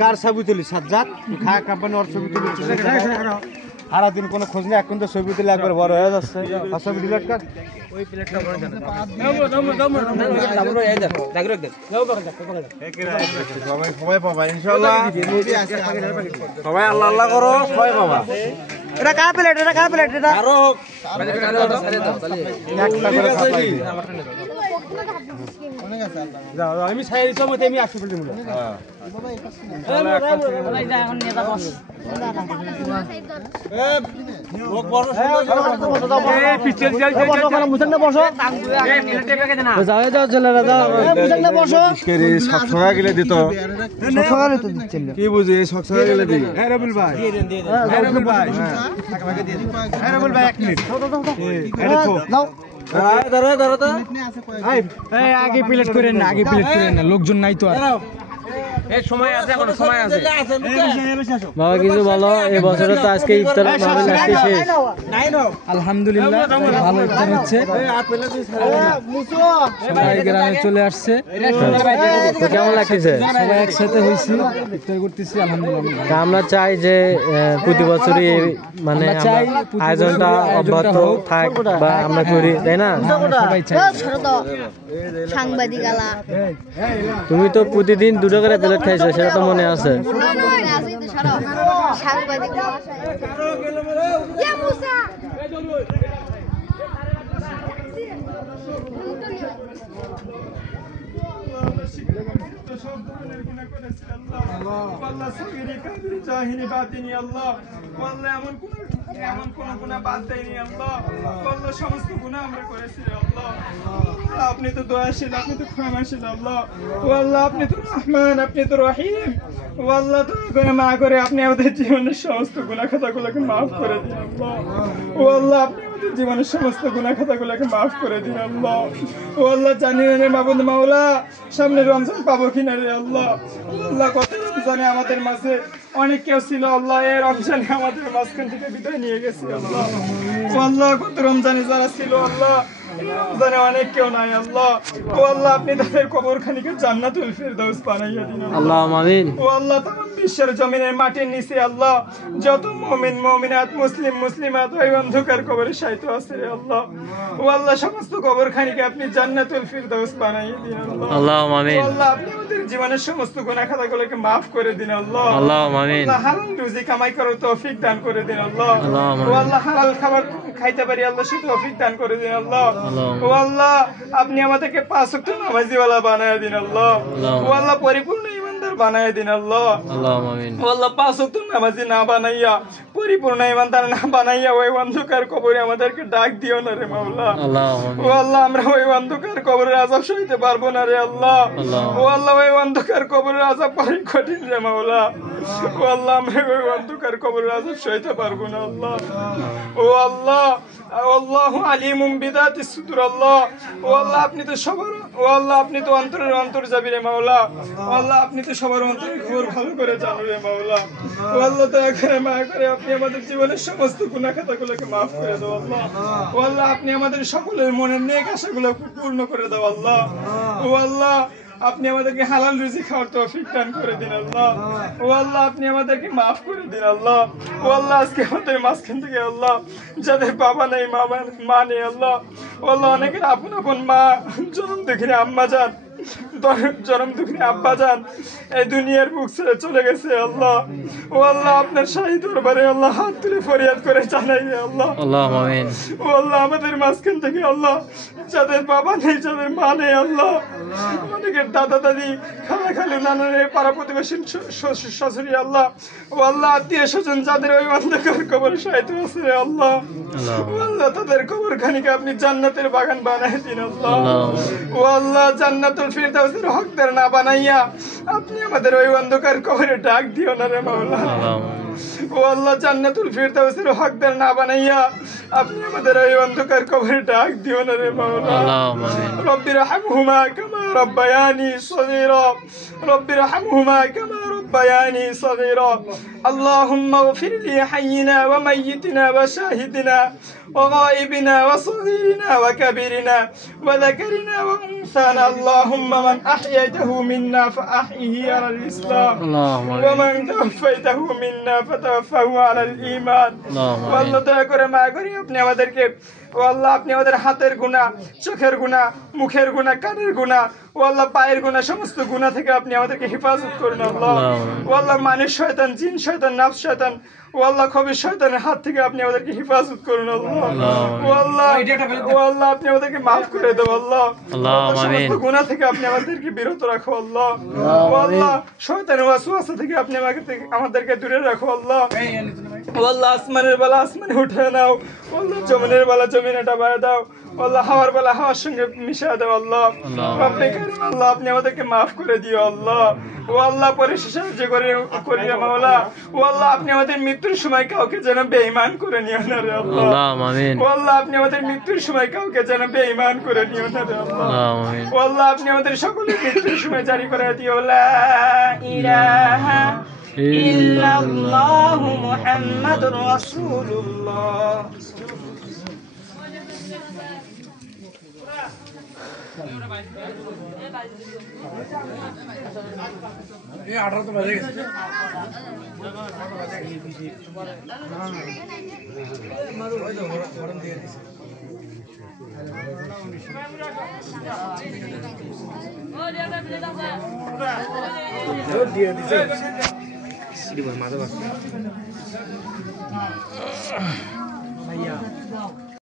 কার ছবি তুলি সাজ্জাদ খায়া কাম্পানি ওর ছবি তুলি সারাদিন কোনো খোঁজ নেই এখন তো ছবি তুলে একবার বড় হয়ে যাচ্ছে ছবি ডিলেট কর ওই প্লেটটা বড় জানা সবাই সবাই পাবা ইনশাআল্লাহ সবাই আল্লাহ আল্লাহ করো সবাই পাবা এটা কার প্লেট এটা আরো আমি ছাই দিতে মতে আমি 80 ফিল্ড মুলা কি বুঝি সবসময় গেলে দিই রবিল ভাই আগে প্লেট করেন না লোকজন নাই তো আর বাবা কিছু বলো এই বছরে তো আজকে ইফতার মাহফিল আজকে শেষ আলহামদুলিল্লাহ ভালো ইফতার হচ্ছে সবাই গ্রামে চলে আসছে তো কেমন লাগতেছে সবাই একসাথে হইছি ইফতার করতেছি আলহামদুলিল্লাহ আমরা চাই যে প্রতি বছরই মানে আয়োজনটা অব্যাহত থাক বা আমরা করি তাই না সবাই চাই সাংবাদিক আলা তুমি তো প্রতিদিন দুটো করে প্লেট খাইছো সেটা তো মনে আছে সাংবাদিক সমস্ত গুনাহ আমরা করেছি আল্লাহ আপনি তো দয়াশীল আপনি তো ক্ষমাশীল আল্লাহ ও আল্লাহ আপনি তো রহমান আপনি তো রহিম ও আল্লাহ দয়া করে মা করে আপনি আমাদের জীবনের সমস্ত গুনাহ খাতাগুলোকে মাফ করে দিন আল্লাহ ও আল্লাহ আপনি আমাদের জীবনের সমস্ত গুনাহ খাতাগুলোকে মাফ করে দিন আল্লাহ ও আল্লাহ জানি রে মাবুদ মাওলা সামনে রমজান পাবো কিনা রে আল্লাহ ও আল্লাহ কত রমজানে আমাদের মাঝে অনেক কেউ ছিল আল্লাহ এই রমজানে আমাদের মাঝখান থেকে বিদায় নিয়ে গেছে আল্লাহ ও আল্লাহ কত রমজানে যারা ছিল আল্লাহ রমজানে অনেক কেউ নাই আল্লাহ ও আল্লাহ আপনি তাদের কবরখানিকে জান্নাতুল ফেরদাউস বানাইয়া দিন আল্লাহুম্মা আমিন ও আল্লাহ তামাম বিশ্বের জমিনের মাটির নিচে আল্লাহ যত মুমিন মুমিনাত মুসলিম মুসলিমাত ওই অন্ধকার কবরে শায়িত আছে রে আল্লাহ ও আল্লাহ সমস্ত কবরখানিকে আপনি জান্নাতুল ফেরদাউস বানাইয়া দিন আল্লাহ আল্লাহুম্মা আমিন ও আল্লাহ আপনি আমাদের জীবনের সমস্ত গুনাহ খাতাগুলোকে maaf করে দিন আল্লাহ আল্লাহুম্মা আমিন আল্লাহ হালাল রুজি কামাই করার তৌফিক দান করে দিন আল্লাহ আল্লাহুম্মা ও আল্লাহ হালাল খাবার খাইতে পারি আল্লাহ সে তৌফিক দান করে দিন আল্লাহ ও আল্লাহ আপনি আমাদেরকে 5 ওয়াক্ত নামাজিওয়ালা বানায় দিন আল্লাহ ও আল্লাহ পরিপূর্ণ ঈমানদার বানায় দিন আল্লাহ আল্লাহুম্মা আমিন ও আল্লাহ 5 ওয়াক্ত নামাজি না বানাইয়া পরিপূর্ণ ঈমানদার না বানাইয়া ওই অন্ধকার কবরে আমাদেরকে ডাক দিও না রে মাওলা আল্লাহুম্মা আমিন ও আল্লাহ আমরা ওই অন্ধকার কবরের আযাব সইতে পারবো না রে আল্লাহ ও আল্লাহ ওই অন্ধকার কবরের আযাব অনেক কঠিন রে মাওলা ও আল্লাহ আমরা ওই অন্ধকার কবরের আযাব সইতে পারবো না আল্লাহ ও আল্লাহ আল্লাহু আলিমুম বিদাতিস সুদুর আল্লাহ ও আল্লাহ আপনি তো সবার ও আল্লাহ আপনি তো অন্তরের অন্তর্যামী রে মাওলা ও আল্লাহ আপনি তো সবার অন্তরের খবর ভালো করে জানো রে মাওলা ও আল্লাহ দয়া করে মায়া করে আপনি আমাদের জীবনের সমস্ত গুনাহ খাতাগুলোকে maaf করে দাও আল্লাহ ও আল্লাহ আপনি আমাদের সকলের মনের নেক আশাগুলো পূর্ণ করে দাও আল্লাহ ও আল্লাহ আপনি আমাদেরকে হালাল রুজি খাওয়ার তৌফিক দান করে দিন আল্লাহ ও আল্লাহ আপনি আমাদেরকে maaf করে দিন আল্লাহ ও আল্লাহ আজকে আমাদের মাঝখান থেকে আল্লাহ যাদের বাবা নেই মা নেই আল্লাহ ও আল্লাহ অনেকের আপন আপন মা জনম দুঃখিনী আম্মা যান জনম দুঃখিনী আব্বা যান এই দুনিয়ার বুক ছেড়ে চলে গেছে আল্লাহ ও আল্লাহ আপনার শাহী দরবারে আল্লাহ হাত তুলে ফরিয়াদ করে জানাই আল্লাহ আল্লাহুম্মা আমিন ও আল্লাহ আমাদের মাঝখান থেকে আল্লাহ যাদের বাবা নেই যাদের মা নেই আল্লাহ অনেকের দাদা দাদি খালা খালু নানা পাড়া প্রতিবেশী শাশুড়ি আল্লাহ ও আল্লাহ আত্মীয় স্বজন যাদের ওই অন্ধকার কবর শায়িত আছে রে আল্লাহ ও আল্লাহ তাদের কবর খানিকে আপনি জান্নাতের বাগান বানায় দিন আল্লাহ ও আল্লাহ জান্নাতুল ফিরদাউসের হকদার না বানাইয়া আপনি আমাদের ওই অন্ধকার কবরে ডাক দিও না রে মাওলা ও আল্লাহ জান্নাতুল ফিরদাউসের হকদার না বানাইয়া আপনি আমাদের ওই অন্ধকার কবরে ডাক দিও না রে মাওলা আল্লাহুম্মা আমিন রব্বিরহামহুমা কামা রাব্বায়ানি সগীরা রব্বিরহামহুমা কামা ربياني صغيرا اللهم اغفر لحينا وميتنا وشاهدنا وغائبنا وصغيرنا وكبيرنا وذكرنا وأنثانا اللهم من أحييته منا فأحيه على الإسلام ومن توفيته منا فتوفه على الإيمان والله দয়া করে মায়া করে আপনি আমাদেরকে ও আল্লাহ আপনি আমাদের হাতের গুনাহ চোখের গুনাহ মুখের গুনাহ কানের গুনাহ ও আল্লাহ পায়ের গুনাহ সমস্ত গুনাহ থেকে আপনি আমাদেরকে হেফাজত করুন আল্লাহ ও আল্লাহ মানুষ শয়তান জিন শয়তান নফস শয়তান ও আল্লাহ খবিস শয়তানের হাত থেকে আপনি আমাদেরকে হেফাজত করুন আল্লাহ ও আল্লাহ আপনি আমাদেরকে maaf করে দাও আল্লাহ সমস্ত গুনাহ থেকে আপনি আমাদেরকে বিরত রাখো আল্লাহ ও আল্লাহ শয়তানের ওয়াসওয়াসা থেকে আপনি আমাদেরকে দূরে রাখো আল্লাহ ও আল্লাহ আসমানের বালা আসমানে উঠে নাও ও আল্লাহ জমিনের বালা জমিনে ডাবায় দাও ও আল্লাহ হাওয়ার বালা হাওয়ার সঙ্গে মিশিয়ে দাও আল্লাহ রব্বে কারীম আল্লাহ আপনি আমাদেরকে maaf করে দিও আল্লাহ ও আল্লাহ পরিশেষে সাহায্য করি মাওলা ও আল্লাহ আপনি আমাদের মৃত্যুর সময় কাউকে যেন বেঈমান করে নিও না রে আল্লাহ আমিন ও আল্লাহ আপনি আমাদের মৃত্যুর সময় কাউকে যেন বেঈমান করে নিও না রে আল্লাহ আমিন ও আল্লাহ আপনি আমাদের সকলের মৃত্যুর সময় জারি করে দিও লা ইলাহা ইল্লাল্লাহু মুহাম্মাদুর রাসূলুল্লাহ ये 18 तो बजे गए भैया